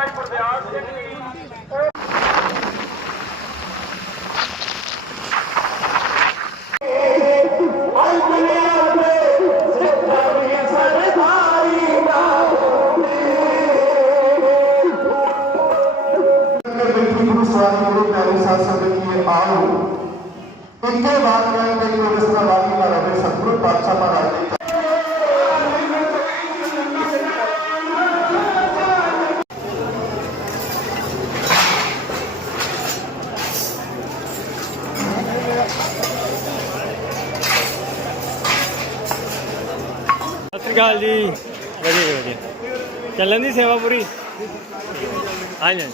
ਮਹਾਰਾਜ ਗੁਰਦਿਆਲ ਸਿੰਘ ਜੀ ਉਹ ਬੈਠੀ ਗੁਰੂ ਸਾਹਿਬ ਗੁਰੂ ਪਿਆਰੇ ਸਾਧ ਸੰਗਤ ਜੀ ਆਓ ਇੱਕੇ ਬਾਤ ਕਹਿ ਸਤਿ ਸ਼੍ਰੀ ਅਕਾਲ ਜੀ। ਵਧੀਆ ਜੀ ਵਧੀਆ। ਚੱਲਣ ਦੀ ਸੇਵਾ ਪੂਰੀ? ਹਾਂਜੀ ਹਾਂਜੀ।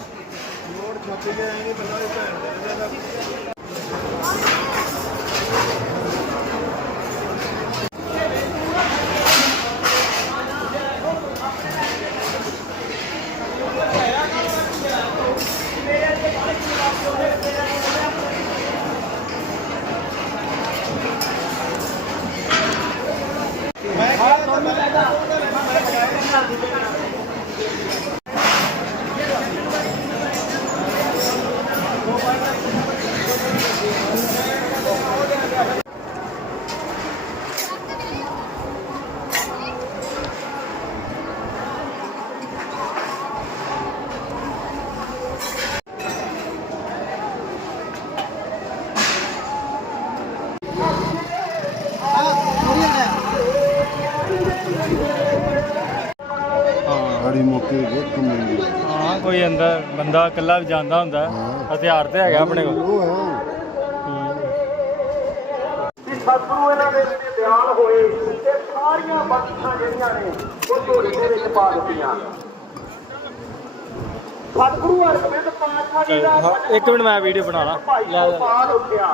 ਹਾਂ ਬੜੀ ਮੌਕੇ ਬਹੁਤ ਕਮਾਈ ਹੈ ਹਾਂ ਕੋਈ ਅੰਦਰ ਬੰਦਾ ਇਕੱਲਾ ਵੀ ਜਾਂਦਾ ਹੁੰਦਾ ਹਥਿਆਰ ਤੇ ਹੈਗਾ ਆਪਣੇ ਕੋਲ। ਉਹ ਹੈ। ਕਿ ਸਤਿਗੁਰੂ ਇਹਨਾਂ ਦੇ ਜਿਹੜੇ ਬਿਆਨ ਹੋਏ ਤੇ ਸਾਰੀਆਂ ਬਖਸ਼ਾਂ ਜਿਹੜੀਆਂ ਨੇ ਉਹ ਝੋਲੀ ਦੇ ਵਿੱਚ ਪਾ ਦਿੱਤੀਆਂ। ਸਤਿਗੁਰੂ ਅਰਜਨ ਪਾਤਸ਼ਾਹ ਜੀ ਦਾ ਹਾਂ, ਇੱਕ ਮਿੰਟ ਮੈਂ ਵੀਡੀਓ ਬਣਾ ਲਾਂ। ਭਾਈ ਲੈ ਲੈ। ਗੋਪਾਲ ਉੱਠਿਆ।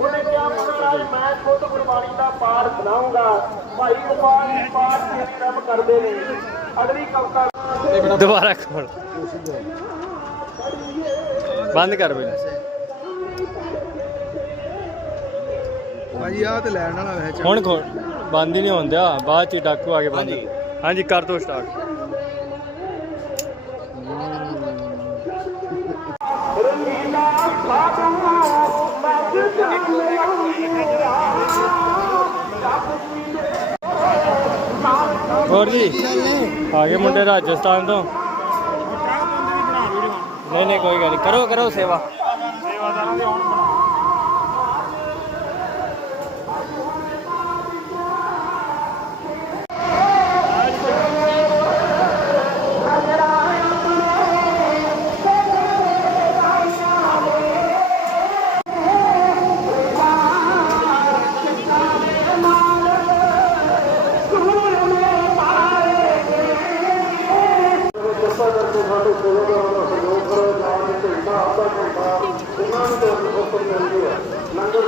ਉਹਨੇ ਕਿਹਾ ਮਹਾਰਾਜ ਮੈਂ ਖੁਦ ਗੁਰਬਾਣੀ ਦਾ ਪਾਠ ਸੁਣਾਉਂਗਾ। ਭਾਈ ਗੋਪਾਲ ਜੀ ਪਾਠ ਜਿਹੜੀ ਰੱਬ ਕਰਦੇ ਨੇ। ਅਗਲੀ ਕਵਿਤਾ ਦੁਬਾਰਾ ਖੋਲ ਬੰਦ ਕਰ ਬਈ ਭਾਜੀ ਆ ਤੇ ਲੈਣ ਵਾਲਾ ਵੈਸੇ ਹੁਣ ਖੋਲ ਬੰਦ ਹੀ ਨਹੀਂ ਹੁੰਦਿਆ ਬਾਅਦ ਚ ਡਾਕੂ ਆ ਕੇ ਬੰਦ ਹਾਂਜੀ ਕਰ ਦੋ ਸਟਾਰਟ। ਹੋਰ ਜੀ? ਆ ਗਏ ਮੁੰਡੇ ਰਾਜਸਥਾਨ ਤੋਂ। ਨਹੀਂ ਨਹੀਂ, ਕੋਈ ਗੱਲ ਨੀ। ਕਰੋ ਕਰੋ ਸੇਵਾ। ਸੇਵਾਦਾਰਾਂ ਦੇ ਆਉਣ ਕਿਰਪਾ ਕਰਕੇ ਸਾਡੇ ਸੇਵਾਦਾਰਾਂ ਦਾ ਸਹਿਯੋਗ ਕਰੋ ਨਾਲ ਹੀ ਘੰਟਾ ਅੱਧਾ ਘੰਟਾ ਇਹਨਾਂ ਨੂੰ ਤੇ ਹੁਕਮ ਮਿਲਦੇ ਆ ਲੰਗਰ ਪ੍ਰਸ਼ਾਦ ਦੇ ਵਿੱਚ